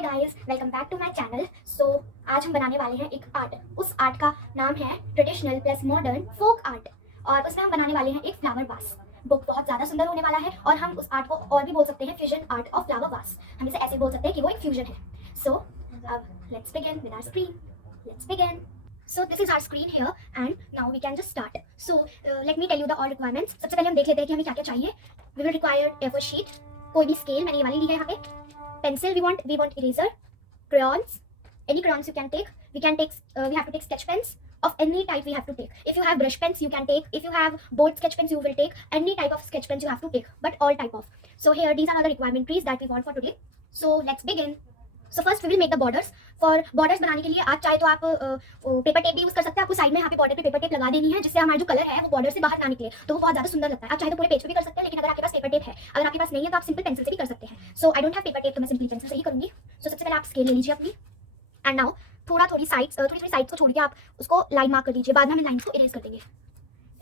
Hi guys, welcome back to my channel. आज हम बनाने वाले हैं एक आर्ट। उस आर्ट का नाम है traditional plus modern folk art और उसमें हम बनाने वाले हैं एक फ्लावर वास। बुक बहुत ज़्यादा सुंदर होने वाला है और हम उस आर्ट को और भी बोल सकते हैं fusion art of flower vase. हम इसे ऐसे बोल सकते हैं कि वो एक फ्यूजन है। अब let's begin with our screen. Let's begin. So this is our screen here and now we can just start. Let me tell you the all requirements. सबसे पहले हम देख लेते हैं कि हमें क्या क्या चाहिए। We will require A4 sheet, कोई भी स्केल मैंने ये वाली ली है यहाँ पे। Pencil we want eraser, crayons, any crayons you can take. We have to take sketch pens of any type we have to take. If you have brush pens you can take. If you have board sketch pens you will take. Any type of sketch pens you have to take, but all type of. So here these are the requirement trees that we want for today. So let's begin. So first we will make the borders. For borders बनाने के लिए आप चाहे तो आप paper tape भी use कर सकते हैं। आपको साइड में यहाँ पे बॉर्डर पे पेपर टेप लगा देनी है जिससे हमारा जो कलर है वो बॉर्डर से बाहर ना निकले, तो वो बहुत ज्यादा सुंदर लगता है। आप चाहे तो पूरे पेज पे भी कर सकते हैं, लेकिन अगर आपके पास पेपर टेप है, अगर आपके पास नहीं है तो आप सिंपल पेंसिल से भी कर सकते हैं। So I don't have paper tape तो मैं सिंपली पेंसिल से ही करूंगी। सो सबसे पहले आप स्केल ले लीजिए अपनी एंड नाउ थोड़ी साइड्स को छोड़ के आप उसको लाइन मार्क कर दीजिए। बाद में हम लाइन को इरेज कर देंगे।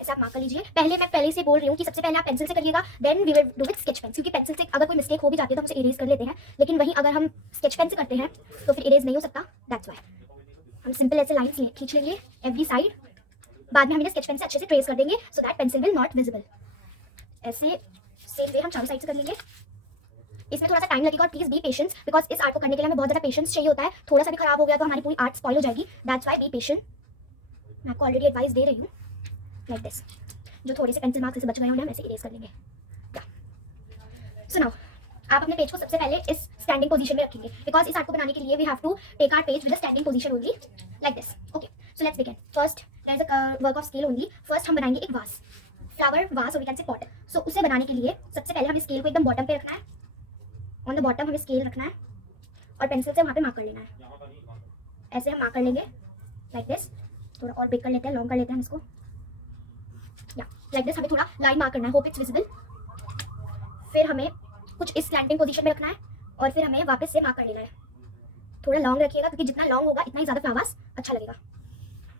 ऐसे आप मार्क कर लीजिए। मैं पहले से बोल रही हूँ कि सबसे पहले आप पेंसिल से करिएगा, then we will do with sketch pen, क्योंकि पेंसिल से अगर कोई मिस्टेक हो भी जाती है तो हम उसे इरेज कर लेते हैं, लेकिन वहीं अगर हम स्केच पेन से करते हैं तो फिर इरेज नहीं हो सकता। दैट्स व्हाई हम सिंपल ऐसे लाइंस खींच लेंगे एवरी साइड। बाद में हम इन्हें स्केच पेन से अच्छे से ट्रेस कर देंगे so that pencil will not visible. ऐसे सेम वे हम चारों साइड से कर लेंगे। इसमें थोड़ा सा टाइम लगेगा और प्लीज बी पेशेंट, बिकॉज इस आर्ट को करने के लिए हमें बहुत ज़्यादा पेशेंस चाहिए होता है। थोड़ा सा भी खराब हो गया तो हमारी पूरी आर्ट स्पॉइल हो जाएगी। That's why be patient. मैं आपको ऑलरेडी एडवाइस दे रही हूँ। लाइक दिस, जो थोड़े से पेंसिल मार्क्स से बच गए उन्हें हम ऐसे इरेज कर लेंगे। सो नाउ आप अपने पेज को सबसे पहले इस स्टैंडिंग पोजीशन में रखेंगे, बिकॉज इस आर्ट को बनाने के लिए we have to take our page with a standing position only, like this. Okay, so let's begin. First there is a work of scale only. First हम बनाएंगे एक वास, फ्लावर वास और we can say pot. So उसे बनाने के लिए सबसे पहले हमें स्केल को एकदम बॉटम पे रखना है। ऑन द बॉटम हमें स्केल रखना है और पेंसिल से वहाँ पे मार्क कर लेना है। ऐसे हम मार्क कर लेंगे लाइक दिस। थोड़ा और बिग कर लेते हैं, लॉन्ग कर लेते हैं हम इसको। या लाइक दिस हमें थोड़ा लाइन मार्क करना है, होप इट्स विजिबल। फिर हमें कुछ इस स्लैंटिंग पोजीशन में रखना है और फिर हमें वापस से मार्क कर लेना है। थोड़ा लॉन्ग रखिएगा क्योंकि जितना लॉन्ग होगा इतना ही ज़्यादा फ्लावर्स अच्छा लगेगा।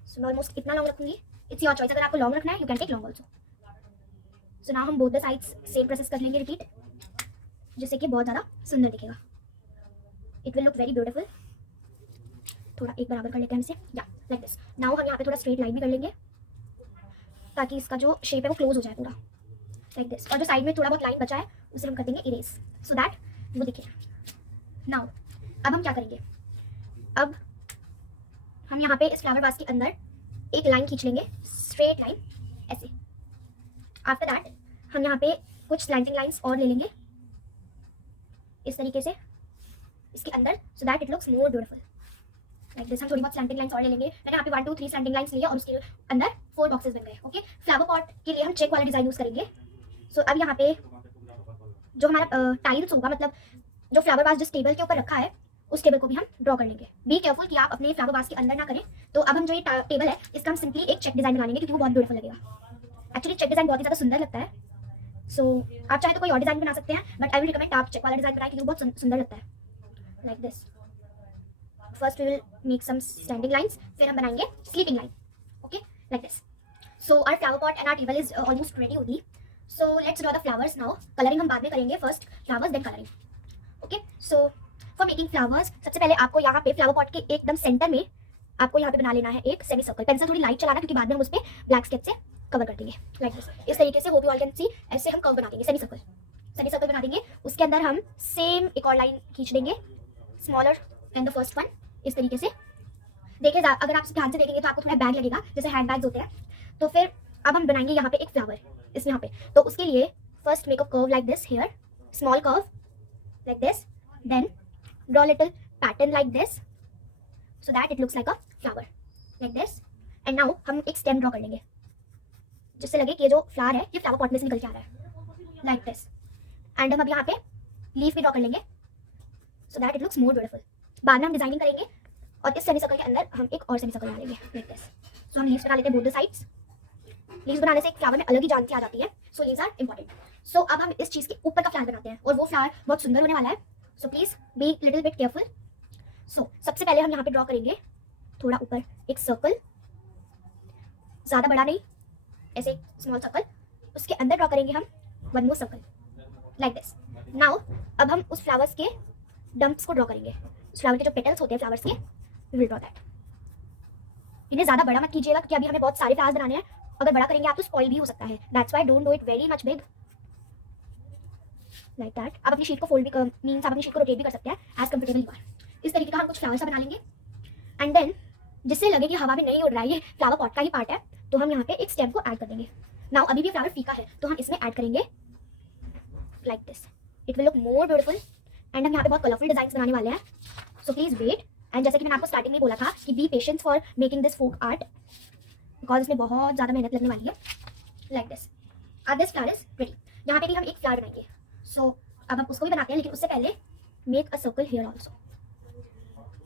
सो मैं ऑलमोस्ट इतना लॉन्ग रखूंगी। इट्स योर चॉइस, अगर आपको लॉन्ग रखना है you can take long also. So now हम both the sides same process कर लेंगे रिपीट, जिससे कि बहुत ज़्यादा सुंदर दिखेगा। It will look very beautiful. थोड़ा एक बराबर कर लेते हैं हम इसे, या लाइक दिस। नाउ हम यहाँ पे थोड़ा स्ट्रेट लाइन भी कर लेंगे ताकि इसका जो शेप है वो क्लोज हो जाए पूरा, लाइक दिस। और जो साइड में थोड़ा बहुत लाइन बचा है उसे हम कर देंगे इरेज सो दैट वो दिखे। नाउ अब हम क्या करेंगे, अब हम यहाँ पे इस फ्लावर वास के अंदर एक लाइन खींच लेंगे, स्ट्रेट लाइन ऐसे। आफ्टर दैट हम यहाँ पे कुछ स्लैंटिंग लाइंस और ले लेंगे इस तरीके से इसके अंदर, सो that it looks more beautiful like this. हम थोड़ी बहुत स्लैंटिंग लाइंस और ले लेंगे। मैंने यहाँ पे 1 2 3 स्लैंटिंग लाइंस लिए और उसके अंदर 4 बॉक्सेस बन गए। ओके, फ्लावर पॉट के लिए हम चेक वाला डिजाइन यूज करेंगे। सो अब यहाँ पे जो हमारा टाइल्स होगा, मतलब जो फ्लावर वास जिस टेबल के ऊपर रखा है उस टेबल को भी हम ड्रॉ कर लेंगे। बी केयरफुल कि आप अपने फ्लावर वास के अंदर ना करें। तो अब हम जो ये टेबल है इसका हम सिंपली एक चेक डिजाइन बना लेंगे क्योंकि वो बहुत ब्यूटीफुल लगेगा। एक्चुअली चेक डिजाइन बहुत ही ज़्यादा सुंदर लगता है। सो आप चाहे तो कोई और डिजाइन बना सकते हैं, बट आई विल रिकमेंड आप चेक वाला डिजाइन बनाएं क्योंकि वो बहुत सुंदर लगता है like this. First we will make some standing lines, फिर हम बनाएंगे sleeping line. Okay, like this. So our flower pot and our table is almost ready होगी। So let's draw the flowers now. Colouring हम बाद में करेंगे, first flowers then colouring. Okay, so for making flowers सबसे पहले आपको यहाँ पे फ्लावर पॉट के एकदम सेंटर में आपको यहाँ पे बना लेना है एक सेमी सर्कल। पेंसिल थोड़ी लाइट चलाना क्योंकि बाद में हम उस पर ब्लैक स्केच से कवर कर देंगे लाइक दिस। इस तरीके से hope you all can see, ऐसे हम कर्व बना देंगे, सेमी सर्कल बना देंगे। उसके अंदर हम सेम एक और लाइन खींच देंगे, smaller than the first one, इस तरीके से। देखिए अगर आप ध्यान से देखेंगे तो आपको थोड़ा बैग लगेगा जैसे हैंड बैग्स होते हैं। तो फिर अब हम बनाएंगे यहाँ पे एक फ्लावर इस यहाँ पे। तो उसके लिए first make a curve like this here, small curve like this, then draw little pattern like this so that it looks like a flower like this. And now हम एक स्टेम ड्रॉ कर लेंगे जिससे लगे कि ये जो फ्लावर है ये फ्लावर पॉट में से निकल के आ रहा है लाइक दिस। एंड हम अब यहाँ पे लीफ भी ड्रॉ कर लेंगे सो that it looks more beautiful. बाद में हम डिजाइनिंग करेंगे और इस सेमी सर्कल के अंदर हम एक और सेमी सर्कल बना लेंगे लाइक दिस। सो हम लीव्स बना लेते हैं बोथ द साइड्स। लीव्स बनाने से एक फ्लावर में अलग ही जानती आ जाती है, सो लीव्स आर इंपॉर्टेंट। सो अब हम इस चीज के ऊपर का फ्लावर बनाते हैं और वो फ्लावर बहुत सुंदर होने वाला है। So please be little bit careful. So सबसे पहले हम यहाँ पे ड्रॉ करेंगे थोड़ा ऊपर एक सर्कल, ज्यादा बड़ा नहीं, ऐसे स्मॉल सर्कल। उसके अंदर ड्रॉ करेंगे हम 1 मोर सर्कल लाइक दिस। नाउ अब हम उस फ्लावर्स के डंप्स को ड्रॉ करेंगे फ्लावर के जो पेटल्स होते हैं फ्लावर्स के, वी विल ड्रॉ दैट। इन्हें ज़्यादा बड़ा मत कीजिएगा क्योंकि अभी हमें बहुत सारे फ्लावर्स बनाने हैं, अगर बड़ा करेंगे आप तो स्पॉइल भी हो सकता है, that's why don't do it very much big like that. आप अपनी शीट को फोल्ड भी मीन्स आप अपनी शीट को रोटेट भी कर सकते हैं एज कंफर्टेबल यू आर। इस तरीके का हम कुछ फ्लावर्स बना लेंगे एंड देन जिससे लगे कि हवा में नहीं उड़ रहा है, ये फ्लावर पॉट का ही पार्ट है, तो हम यहाँ पे एक स्टेम को ऐड कर देंगे। नाउ अभी भी फ्लावर फीका है तो हम इसमें ऐड करेंगे like this, it will look more beautiful and हम यहाँ पे बहुत कलरफुल डिजाइन बनाने वाले हैं, सो प्लीज वेट। एंड जैसे कि मैंने आपको स्टार्टिंग में बोला था कि be patience for making this folk art because इसमें बहुत ज़्यादा मेहनत लगने वाली है लाइक दिस। अब दिस फ्लावर इज रेडी। यहाँ पे भी हम एक फ्लावर बनाएंगे, सो अब हम उसको भी बनाते हैं, लेकिन उससे पहले make a circle here also,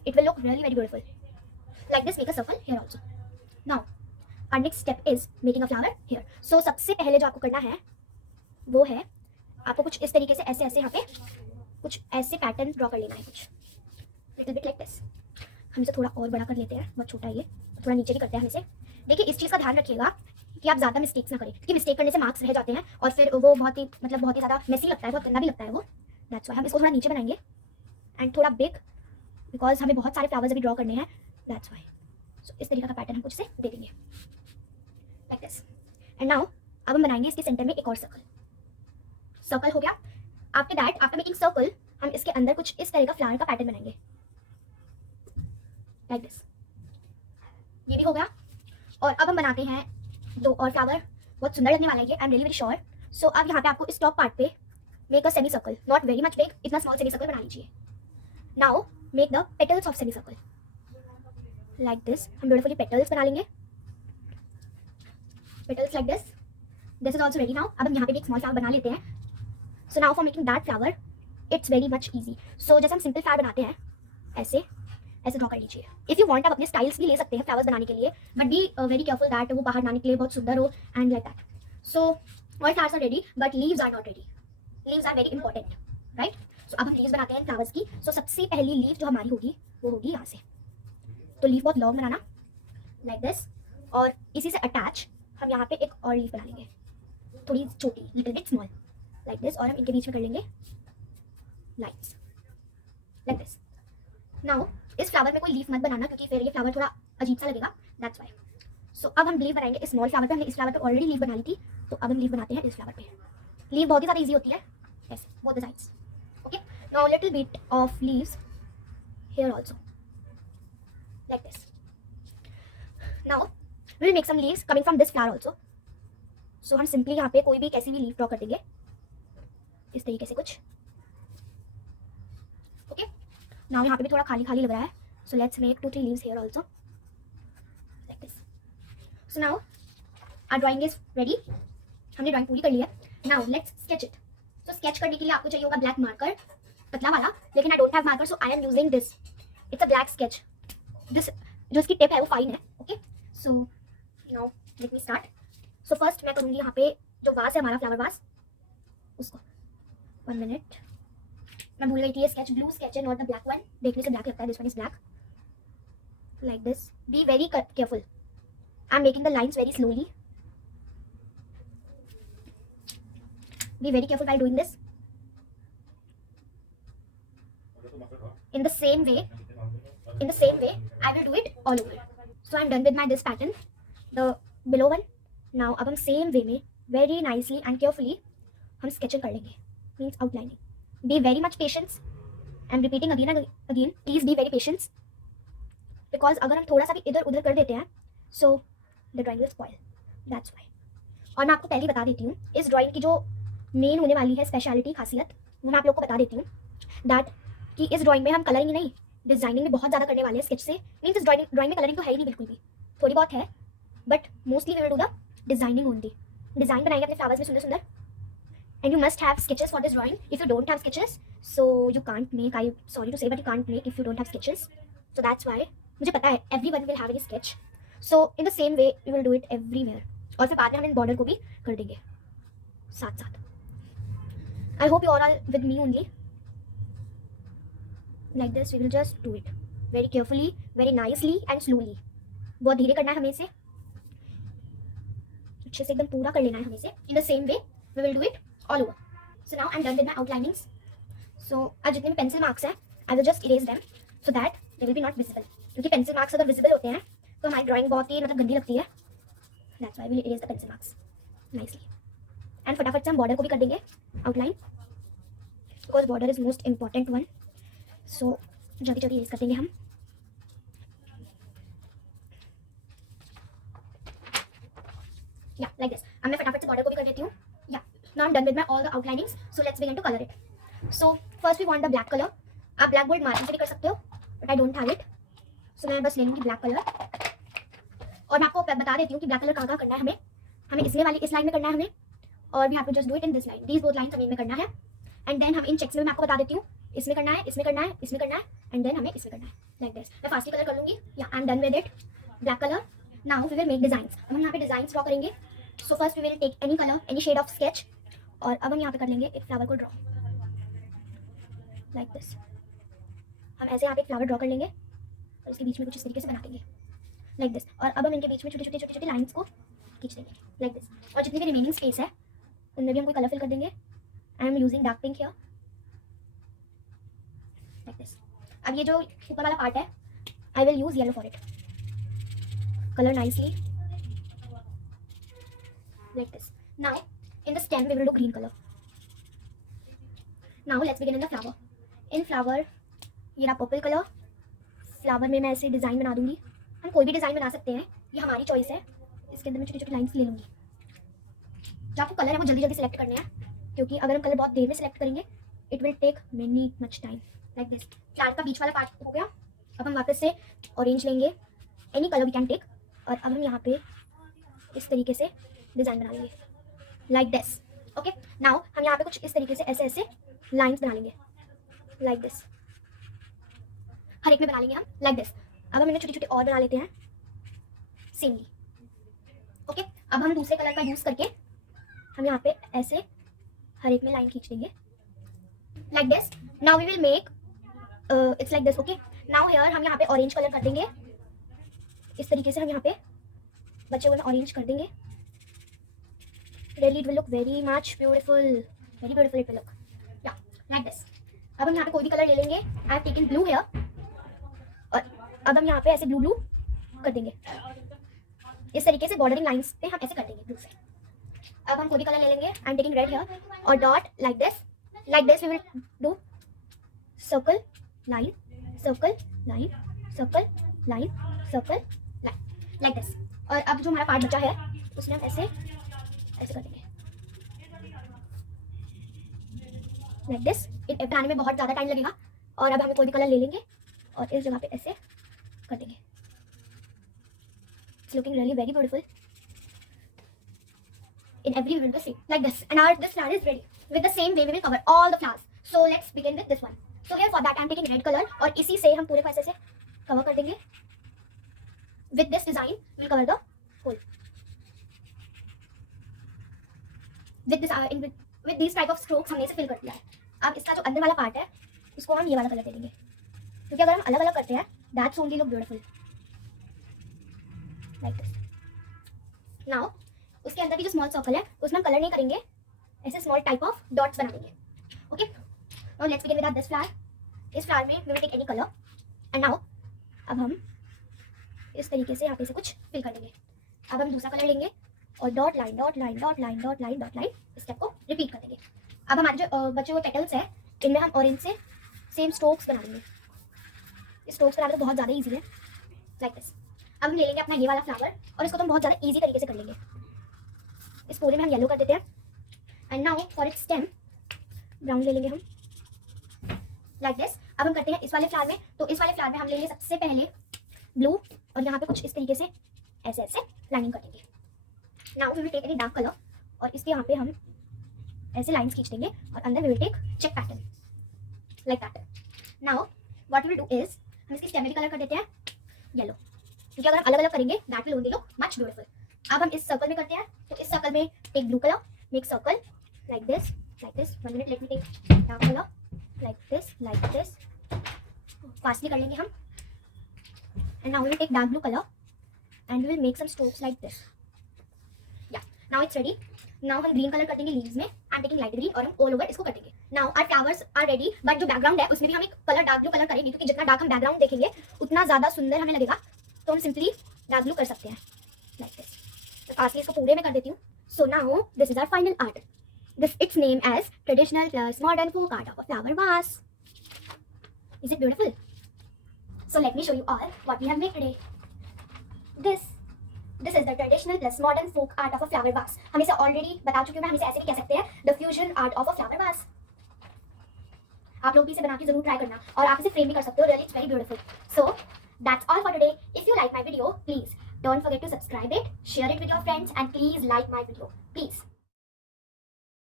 it will look really very beautiful like this, make a circle here also. Now our next step is making a flower here. So सबसे पहले जो आपको करना है वो है आपको कुछ इस तरीके से ऐसे ऐसे यहाँ पे कुछ ऐसे पैटर्न ड्रॉ कर लेना है, कुछ लिटिल बिट लाइक दिस। हम इसे थोड़ा और बड़ा कर लेते हैं, बहुत छोटा है ये, थोड़ा नीचे भी करते हैं हम इसे। देखिए इस चीज़ का ध्यान रखिएगा कि आप ज़्यादा मिस्टेक्स ना करें क्योंकि मिस्टेक करने से मार्क्स रह जाते हैं और फिर वो बहुत ही बहुत ही ज़्यादा मेसी लगता है, बहुत गंदा भी लगता है वो, दैट्स व्हाई हम इसको थोड़ा नीचे बनाएंगे एंड थोड़ा बिग बिकॉज हमें बहुत सारे फ्लावर्स अभी ड्रॉ करने हैं, दैट्स व्हाई। सो इस तरीके का पैटर्न हम कुछ से दे देंगे लाइक दिस एंड नाउ अब हम बनाएंगे इसके सेंटर में एक और सर्कल। सर्कल हो गया। After that after making circle हम इसके अंदर कुछ इस तरह का फ्लावर का पैटर्न बनाएंगे लाइक दिस, ये भी हो गया। और अब हम बनाते हैं दो और फ्लावर, बहुत सुंदर लगने वाला है ये, I am really very sure. So अब यहाँ पे आपको इस टॉप पार्ट पे make a semi circle, not very much big, इतना स्मॉल सेमी सर्कल बना लीजिए। Now make the petals of semi circle like this, हम ब्यूटीफुली पेटल्स बना लेंगे, petals like this. This is also ready. Now अब हम यहाँ पे भी एक स्मॉल फ्लावर बना लेते हैं। So now for making that flower it's very much easy. So जैसे हम सिंपल फ्लावर बनाते हैं ऐसे ऐसे ड्रॉ कर लीजिए। इफ़ यू वांट आप अपने स्टाइल्स भी ले सकते हैं फ्लावर्स बनाने के लिए, but be very careful that वो बाहर ना निकले, बहुत सुंदर हो and like that. So all flowers are ready but leaves are not ready, leaves are very important right. So अब हम लीव्स बनाते हैं फ्लावर्स की। सो सबसे पहली लीव जो हमारी होगी वो होगी यहाँ से, तो लीव बहुत लॉन्ग बनाना लाइक दिस, और इसी से अटैच हम यहाँ पे एक और लीव बना लेंगे थोड़ी छोटी, little bit small like this, और हम इनके बीच में कर लेंगे लाइन्स लाइक दिस। नाउ इस फ्लावर में कोई लीफ मत बनाना क्योंकि फिर ये फ्लावर थोड़ा अजीब सा लगेगा, दैट्स वाई। सो अब हम लीफ बनाएंगे इस स्मॉल फ्लावर पे। हमने इस फ्लावर पे ऑलरेडी लीफ बना ली थी, तो अब हम लीफ बनाते हैं इस फ्लावर पे। लीफ बहुत ही ज़्यादा ईजी होती है ऐसे, both the sides. Okay now little bit of leaves here also like this. Now we will make some leaves coming from this flower also. So हम सिंपली यहाँ पे कोई भी कैसी भी लीफ ड्रॉ कर देंगे इस तरीके से कुछ। ओके नाउ यहाँ पे भी थोड़ा खाली खाली लग रहा है, so let's make 2-3 leaves here also like this. So now our drawing is ready, हमने ड्राइंग पूरी कर ली है। Now let's sketch it. So sketch करने के लिए आपको चाहिए होगा ब्लैक मार्कर, पतला वाला, लेकिन आई don't have marker so I am using this, it's a black sketch. This जो इसकी टिप है वो फाइन है। Okay so now let me start. So first मैं करूँगी यहाँ पे जो वास है हमारा फ्लावर वास उसको, 1 मिनट, मैं भूल गई थी ये स्केच ब्लू स्केच है नॉट द ब्लैक वन, देखने से ब्लैक लगता है, this one is black like this. B very careful, I am making the lines very slowly, B very careful while doing this. In the same way I will do it all over. So I'm done with my this pattern, the below one. Now अब हम same way में very nicely and carefully हम sketching कर लेंगे, means outlining. Be very much patience, I am repeating again and again, please be very patience because अगर हम थोड़ा सा भी इधर उधर कर देते हैं so the drawing will spoil, that's why. और मैं आपको पहले ही बता देती हूँ इस ड्राइंग की जो मेन होने वाली है स्पेशलिटी खासियत, वो मैं आप लोग को बता देती हूँ दैट कि इस ड्राइंग में हम कलरिंग ही नहीं डिजाइनिंग भी बहुत ज़्यादा करने वाले हैं स्केच से। मीन्स इस ड्राइंग में कलरिंग तो है ही नहीं बिल्कुल भी, थोड़ी बहुत है but mostly we will do the designing only. Design बनाएंगे अपने फ्लावर्स में सुंदर सुंदर, and you must have sketches for this drawing. If you don't have sketches so you can't make, I sorry to say but you can't make if you don't have sketches, so that's why. मुझे पता है everyone will have any sketch, so in the same way we will do it everywhere, और फिर बाद में हम इन border को भी कर देंगे साथ साथ। I hope you all are with me only. Like this, we will just do it very carefully, very nicely and slowly. बहुत धीरे करना है हमें इसे, अच्छे से एकदम पूरा कर लेना है हमें इसे। In the same way, we will do it all over. So now I'm done with my outlinings. So आज जितने भी pencil marks हैं, I will just erase them. So that they will be not visible, क्योंकि pencil marks अगर visible होते हैं तो हमारी ड्राइंग बहुत ही मतलब गंदी लगती है. That's why we will erase the pencil marks nicely. And फटाफट से हम बॉर्डर को भी कर देंगे outline, because border is most important one. So जल्दी जल्दी इरेज कर देंगे हम. या लाइक दिस. अब मैं फटाफट से बॉर्डर को भी कर देती हूँ. या now I am done with my all the outlinings. So let's begin to colour it. So first we want the black colour. आप ब्लैक बोल्ड मार्जिन से भी कर सकते हो, but I don't have it. So मैं बस ले लूँगी ब्लैक कलर. और मैं आपको बता देती हूँ कि ब्लैक कलर कहाँ करना है. हमें इसमें वाली इस लाइन में करना है हमें, और we have to just do it in this line. These both lines हमें इनमें करना है. एंड देन हम इन चेक्स में मैं आपको बता देती हूँ, इसमें करना है, इसमें करना है, इसमें करना है, एंड देन हमें इसमें करना है. Like this. मैं फास्टली कलर कर लूँगी. या I am done with it. Black colour. Now we will make designs. हम यहाँ पे डिजाइंस ड्रॉ करेंगे. So first we will take any colour, any shade of sketch. और अब हम यहाँ पे कर लेंगे एक फ्लावर को ड्रॉ लाइक दिस. हम ऐसे यहाँ पे एक फ्लावर ड्रॉ कर लेंगे और इसके बीच में कुछ इस तरीके से बना देंगे लाइक दिस. और अब हम इनके बीच में छोटी छोटी छोटी छोटी लाइन्स को खींच देंगे लाइक दिस. और जितनी भी रिमेनिंग स्पेस है उनमें भी हम कोई कलर फिल कर देंगे. I am using dark pink here like this. अब ये जो ऊपर वाला पार्ट है I will use yellow for it. Colour nicely like this. Now in the stem we will do green color. Now let's begin in the flower. In flower ये रहा purple colour. Flower में मैं ऐसे design बना दूंगी. हम कोई भी डिज़ाइन बना सकते हैं, ये हमारी चॉइस है. इसके अंदर मैं छोटी छोटी लाइन्स ले लूँगी. जो आपको कलर है वो जल्दी जल्दी सिलेक्ट करने हैं, क्योंकि अगर हम कलर बहुत देर में सिलेक्ट करेंगे it will take many much time like this. Flower का बीच वाला पार्ट हो गया. अब हम वापस से ऑरेंज लेंगे, any colour we can take. और अब हम यहाँ पे इस तरीके से डिज़ाइन बना लेंगे लाइक दिस. ओके. नाउ हम यहाँ पे कुछ इस तरीके से ऐसे ऐसे लाइंस बना लेंगे लाइक दिस. हर एक में बना लेंगे हम लाइक दिस. अब हम इन्हें छोटी छोटी और बना लेते हैं सेमली. ओके. अब हम दूसरे कलर का यूज़ करके हम यहाँ पे ऐसे हर एक में लाइन खींच देंगे like this. Now we will make its like this. Okay. Now here हम यहाँ पे ऑरेंज कलर कर देंगे. इस तरीके से हम यहाँ पे बचे हुए में ऑरेंज कर देंगे. Really it will look very much beautiful, very beautiful it will look. Yeah, like this. अब हम यहाँ पे कोई भी कलर ले लेंगे. I have taken blue here. और अब हम यहाँ पे ऐसे ब्लू कर देंगे. इस तरीके से बॉर्डरिंग लाइंस पे हम ऐसे कर देंगे ब्लू से. अब हम कोई भी कलर ले लेंगे. I am taking red here और dot like this. Like this we will do circle, line, circle, line, circle, line, circle, line, like this. और अब जो हमारा पार्ट बचा है उसमें हम ऐसे कर देंगे लाइक दिस. बनाने में बहुत ज़्यादा टाइम लगेगा. और अब हम कोई भी कलर ले लेंगे और इस जगह पे ऐसे कर देंगे. It's looking really very beautiful. In every we will do the same like this. And our this flower is ready. With the same way we will cover all the flowers. So let's begin with this one. So here for that I am taking red color और इसी से हम पूरे को ऐसे cover कर देंगे. With this design we will cover the whole. With these type of strokes हमने इसे फिल कर दिया है. अब इसका जो अंदर वाला पार्ट है उसको हम ये वाला कलर दे देंगे, क्योंकि अगर हम अलग अलग करते हैं that's only look beautiful like this. Now उसके अंदर भी जो स्मॉल सर्कल है उसमें हम कलर नहीं करेंगे, ऐसे स्मॉल टाइप ऑफ डॉट्स बना देंगे. Okay. Now let's begin with this flower. इस फ्लावर में we will take any colour. And now अब हम इस तरीके से यहाँ पे से कुछ फिल कर देंगे. अब हम दूसरा कलर लेंगे और dot line dot line dot line dot line dot line step को रिपीट कर देंगे. अब हमारे जो बचे हुए पेटल्स हैं इनमें हम ऑरेंज से सेम स्ट्रोक्स बना लेंगे. स्ट्रोक्स बनाना तो बहुत ज़्यादा इजी है लाइक दिस. अब हम ले लेंगे अपना ये वाला फ्लावर और इसको तो हम बहुत ज़्यादा इजी तरीके से कर लेंगे. इस पूरे में हम येलो कर देते हैं. And now for it stem brown ले लेंगे हम लाइक दिस. अब हम करते हैं इस वाले फ्लावर में. तो इस वाले फ्लावर में हम लेंगे सबसे पहले ब्लू और यहाँ पे कुछ इस तरीके से ऐसे ऐसे लाइनिंग कर देंगे. Now we will take any dark colour और इसके यहाँ पे हम ऐसे लाइंस खींच देंगे और अंदर we will take check pattern like that. Now what we will do is हम इसकी स्टेम में कलर कर देते हैं येलो, क्योंकि अगर हम अलग अलग करेंगे that will only look much beautiful. अब हम इस सर्कल में करते हैं. तो इस सर्कल में take blue colour, make circle like this like this. 1 minute let me take dark colour like this. Fastly कर लेंगे हम. And now we will take dark blue colour and we will make some strokes like this. या now it's ready. Now हम green colour कर देंगे leaves में. I am taking light green और हम ऑल ओवर इसको कर देंगे now our flowers are ready, but जो बैकग्राउंड है उसमें भी हम एक कलर डार्क ब्लू कलर करेंगे, क्योंकि जितना डार्क हम बैकग्राउंड देखेंगे उतना ज़्यादा सुंदर हमें लगेगा। तो हम सिंपली डार्क ब्लू कर सकते हैं लाइक दिस। मैं फास्टली इसको पूरे में कर देती हूँ। So now this is our final art. This its name as traditional plus modern folk art of a flower vase. Is it beautiful? So let me show you all what we have made today. This is the traditional plus modern folk art of a flower vase. हम इसे already बता चुकी हूँ मैं, हम इसे ऐसे भी कह सकते हैं the fusion art of a flower वास। आप लोग भी इसे बना के जरूर ट्राई करना, और आप इसे फ्रेम भी कर सकते हो। Really it's very beautiful. So that's all for today. If you like my video, please don't forget to subscribe it, share it with your friends, and please like my video please.